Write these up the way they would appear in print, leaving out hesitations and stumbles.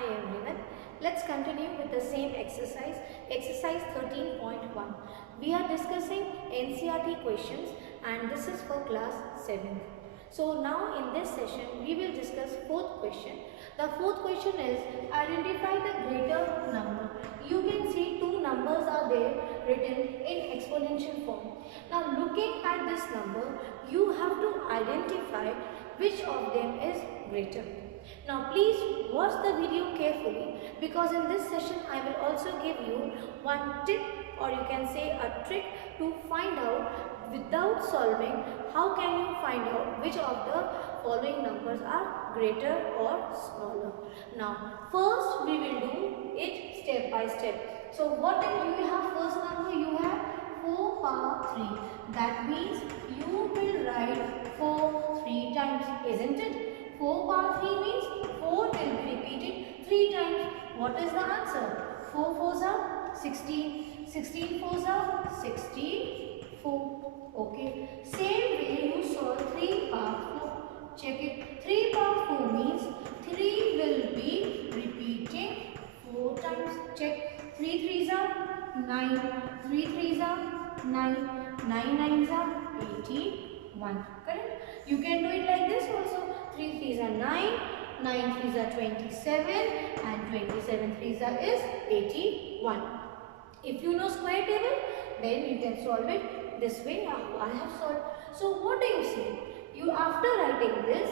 Hi everyone, let's continue with the same exercise, exercise 13.1. We are discussing NCERT questions and this is for class 7th. So now in this session we will discuss fourth question. The fourth question is identify the greater number. You can see two numbers are there written in exponential form. Now looking at this number, you have to identify which of them is greater. Now please watch the video carefully because in this session I will also give you one tip or you can say a trick to find out without solving how can you find out which of the following numbers are greater or smaller. Now first we will do it step by step. So what do you have first number? You have 4 power 3. That means you will write 4 3 times, isn't it? 4 power 3 means 4 will be repeated 3 times. What is the answer? 4 4s are 16. 16 4s are 64. Okay. Same way you solve 3 power 4. Check it. 3 power 4 means 3 will be repeating 4 times. Check. 3 3s are 9. 3 3s are 9. 9 9s are 81. Correct? You can do it like this also. 3 3s are 9, 9 3s are 27 and 27 3s are is 81. If you know square table, then you can solve it this way I have solved. So what do you see? You after writing this,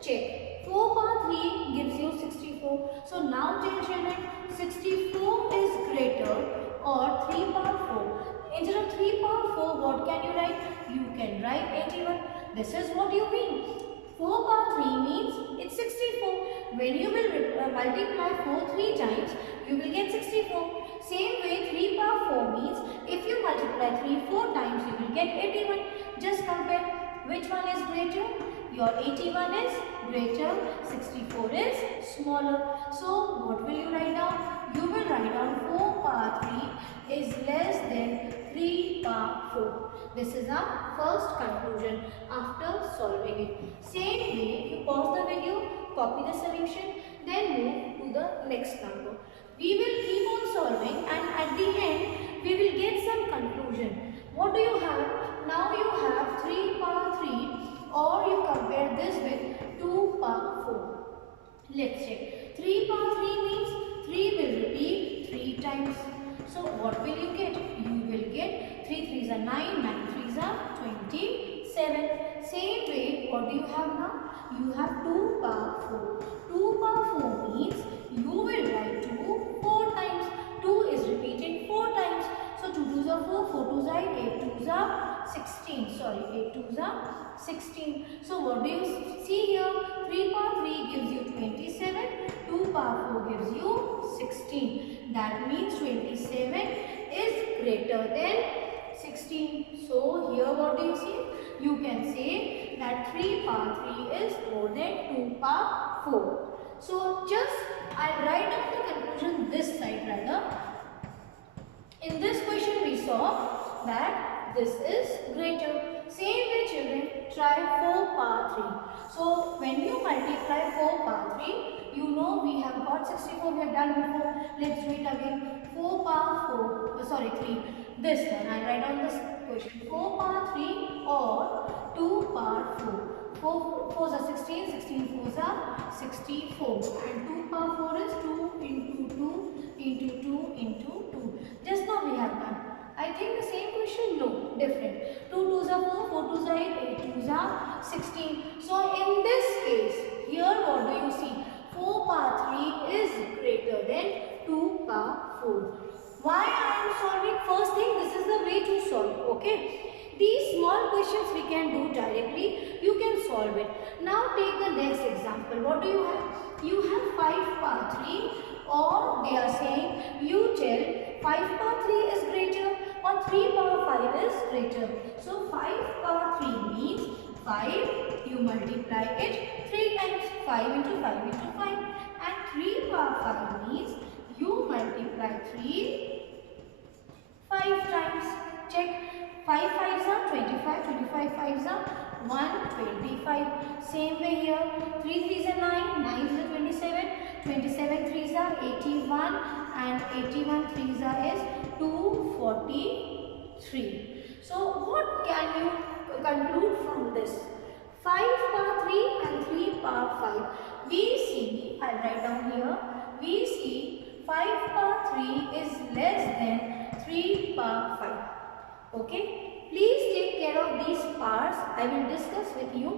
check. 4 power 3 gives you 64. So now children, 64 is greater or 3 power 4. Instead of 3 power 4, what can you write? You can write 81. This is what you mean. 4 power 3 means it's 64. When you will multiply 4 3 times, you will get 64. Same way 3 power 4 means if you multiply 3 4 times, you will get 81. Just compare which one is greater. Your 81 is greater, 64 is smaller. So what will you write down? You will write down 4 power 3 is less than 3 power 4. This is our first conclusion after solving it. Same way, you pause the video, copy the solution, then move to the next number. We will keep on solving and at the end, we will get some conclusion. What do you have? Now you have 3 power 3 or you compare this with 2 power 4. Let's check. 3 power 3 means 3 will repeat 3 times. So what will you get? You will get 3 3s are 9, 9 3s are 27. Same way, what do you have now? You have 2 power 4. 2 power 4 means you will write 2 4 times. 2 is repeated 4 times. So 2 2s are 4, 4 2s are 8, 8 2s are 16. Sorry, 8 2s are 16. So what do you see here? 3 power 3 gives you 27. 2 power 4 gives you 16. That means 27 is greater than 16. So here what do you see? You can say that 3 power 3 is more than 2 power 4. So just I'll write down the conclusion this side rather. In this question we saw that this is greater. Same way children, try 4 power 3. So when you multiply 4 power 3, you know we have got 64, we have done before. Let's do it again. 4 power 4, sorry 3. This one, I write down this question. 4 power 3 or 2 power 4. 4 4s are 16, 16 4s are 64. And 2 power 4 is 2 into 2 into 2 into 2. Just now we have done. I think the same question? No, different. 2 2s are 4, 4 2s are 8, 8 2s are 16. So in this case, here what do you see? 4 power 3 is greater than 2 power 4. Why I am solving? First thing, this is the way to solve, okay? These small questions we can do directly, you can solve it. Now take the next example. What do you have? You have 5 power 3 or they are saying you tell 5 power 3 is greater or 3 power 5 is greater. So 5 power 3 means 5, you multiply it 3 times, 5 into 5 into 5. And 3 power 5 means you multiply 3 5 times. Check. 5 5s are 25, 25 5s are 125. Same way here. 3 3s are 9, 9 is 27, 27 3s are 81 and 81 threes are is 243. So what can you conclude from this? 5 power 3 and 3 power 5. We see, I'll write down here, we see 5 power 3 is less than 3 power 5. Okay, please take care of these powers. I will discuss with you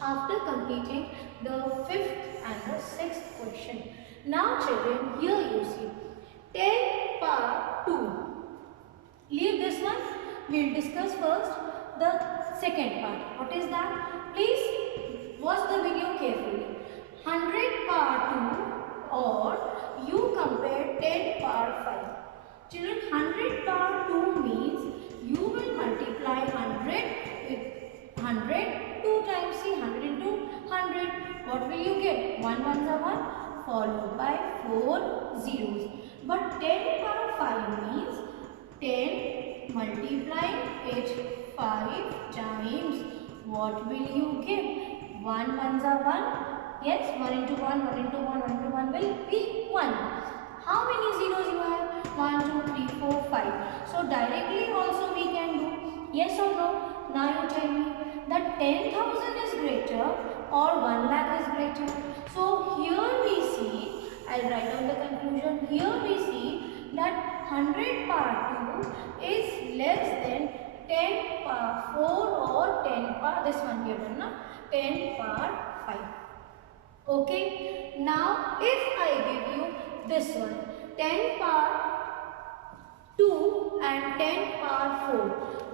after completing the 5th and the 6th question. Now children, here you see 10 power 2. Leave this one. We'll discuss first the second part. What is that? Please watch the video carefully. 100 power 2 or you compare 10 power 5. Children, 100 power 2 means you will multiply 100 with 100 2 times. See, 100 into 100. What will you get? 1 ones are 1 followed by 4 zeros. But 10 power 5 means 10 multiplying it 5 times. What will you get? 1 ones are 1. Yes, 1 into 1, 1 into 1, 1 into 1 will be 1. How many zeros you have? 1, 2, 3, 4, 5. So directly also we can do. Yes or no? Now you tell me that 10,000 is greater or 1 lakh is greater. So here we see, I'll write down the conclusion. Here we see that 100 power 2 is less than 10 power 4 or 10 power, this one here done na, 10 power 5. Okay, now if I give you this one, 10 power 2 and 10 power 4,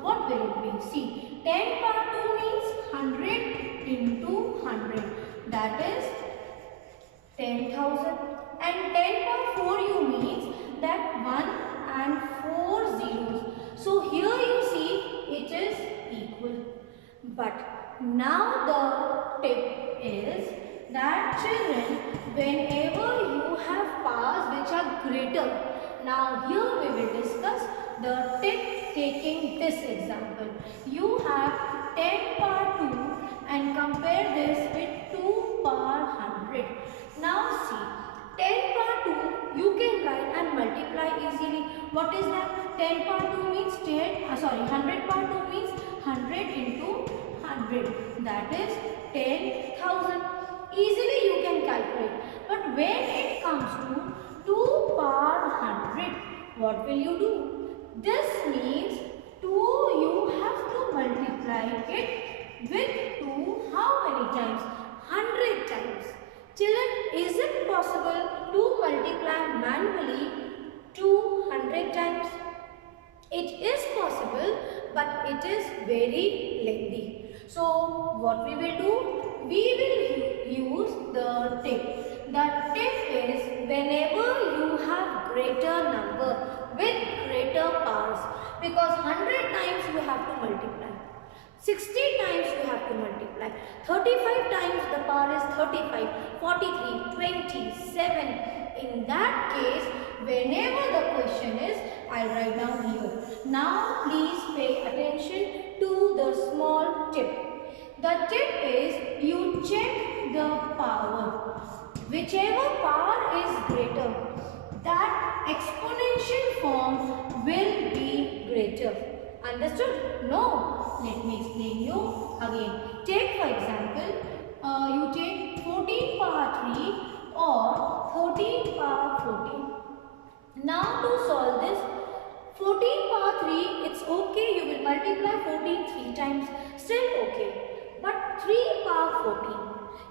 what will it be? See, 10 power 2 means 100 into 100, that is 10,000, and 10 power 4 you means that 1 and 4 zeros. So here you see it is equal. But now the tip is that children, whenever you have powers which are greater, now here we will discuss the tip taking this example. You have 10 power 2 and compare this with 2 power 100. Now see, 10 power 2 you can write and multiply easily. What is that? 10 power 2 means 100 power 2 means 100 into 100, that is 10,000. Easily you can calculate. But when it comes to 2 power 100, what will you do? This means 2 you have to multiply it with 2 how many times? 100 times. Children, is it possible to multiply manually 200 times? It is possible, but it is very lengthy. So what we will do? We will use the tip. The tip is whenever you have greater number with greater powers, because 100 times you have to multiply, 60 times you have to multiply, 35 times the power is 35, 43, 27. In that case, whenever the question is, I'll write down here. Now please pay attention to the small tip. The tip is you check the power. Whichever power is greater, that exponential form will be greater. Understood? No? Let me explain you again. Take for example, you take 14 power 3 or 13 power 14. Now to solve this, 14 power 3, it's okay, you will multiply 14 3 times, still okay. But 3 power 14,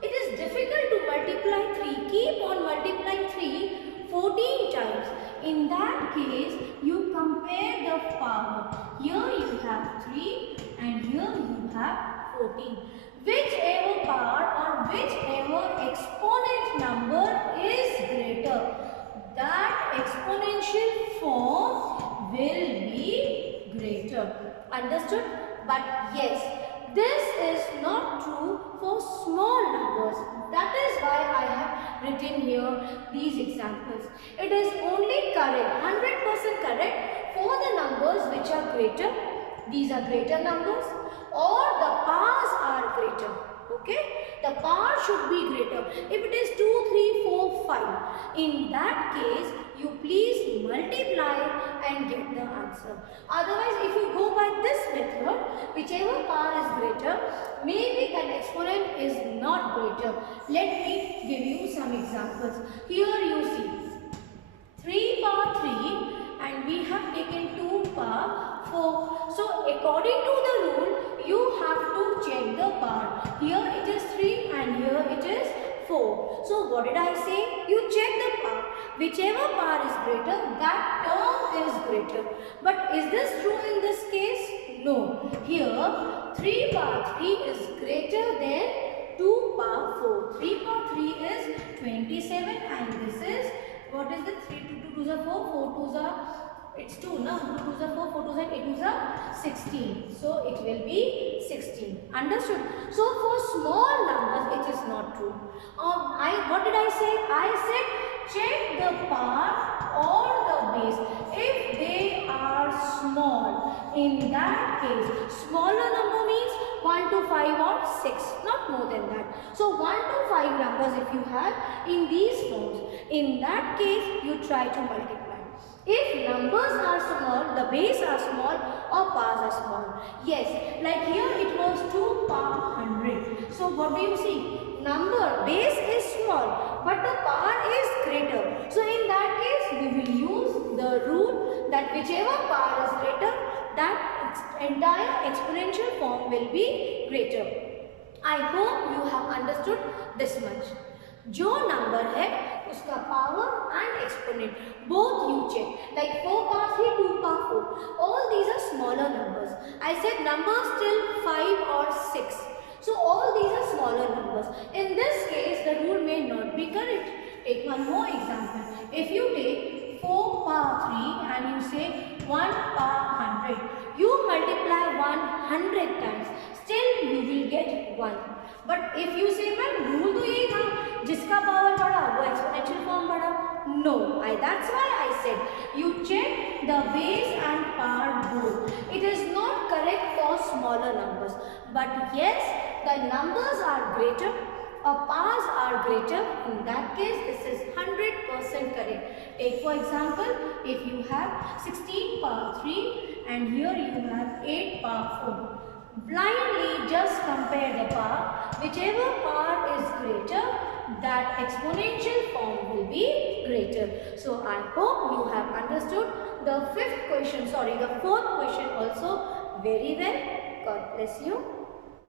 it is difficult to multiply 3, keep on multiplying 3 14 times. In that case, you compare the power. Here you have 3 and here you have 14. Whichever power or whichever exponent number is greater, that exponential form will be greater. Understood? But yes, this is not true for small numbers. That is why I have written here these examples. It is only correct, 100% correct for the numbers which are greater. These are greater numbers or the powers are greater. Okay, the power should be greater. If it is 2, 3, 4, 5, in that case you please multiply and get the answer. Otherwise, if you go by this method, whichever power is greater, maybe that exponent is not greater. Let me give you some examples. Here you see 3 power 3 and we have taken 2 power 4. So according to the rule, you have to check the power. Here it is 3 and here it is 4. So what did I say? You check the power. Whichever power is greater, that term is greater. But is this true in this case? No. Here 3 power 3 is greater than 2 power 4. 3 power 3 is 27 and this is, what is the 3 2 2 are 4, 4 2s are, it's 2 no, 2 2s are 4, 4 2s are 8 2s are 16. So it will be 16. Understood? So for small numbers it is not true. What did I say? I said check the power or the base. If they are small, in that case, smaller number means 1 to 5 or 6, not more than that. So 1 to 5 numbers if you have in these forms, in that case you try to multiply. If numbers are small, the base are small or powers are small. Yes, like here it was 2 power 100. So what do you see? Number base is small but the power is greater. So in that case we will use the rule that whichever power is greater, that entire exponential form will be greater. I hope you have understood this much. जो number है उसका power and exponent both you check. Like 4 power 3, 2 power 4. All these are smaller numbers. I said numbers till 5 or 6. So all these are smaller numbers. In this case, the rule may not be correct. Take one more example. If you take 4 power 3 and you say 1 power 100, you multiply 100 times. Still you will get 1. But if you say, man, rule तो यही था, जिसका power बढ़ा वो exponential form बढ़ा. No, that's why I said you check the base and power both. It is not correct for smaller numbers. But yes, the numbers are greater or powers are greater. In that case, this is 100% correct. Take for example, if you have 16 power 3 and here you have 8 power 4. Blindly just compare the power. Whichever power is greater, that exponential form will be greater. So I hope you have understood the fourth question also very well. God bless you.